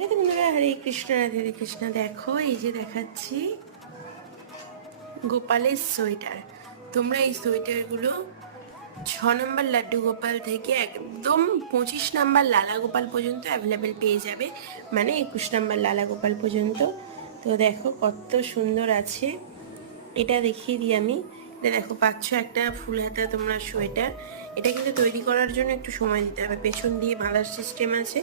রাধে বন্ধুরা, হরে কৃষ্ণ, রাধে রাধে কৃষ্ণ। দেখো, এই যে দেখাচ্ছি গোপালের সোয়েটার। তোমরা এই সোয়েটারগুলো 6 নম্বর লাড্ডু গোপাল থেকে একদম 25 নম্বর লালা গোপাল পর্যন্ত অ্যাভেলেবেল পেয়ে যাবে, মানে 21 নম্বর লালা গোপাল পর্যন্ত। তো দেখো কত সুন্দর আছে, এটা দেখিয়ে দিই আমি। এটা দেখো, পাচ্ছ একটা ফুল হাতা তোমরা সোয়েটার। এটা কিন্তু তৈরি করার জন্য একটু সময় দিতে হবে, পেছন দিয়ে বাঁধার সিস্টেম আছে,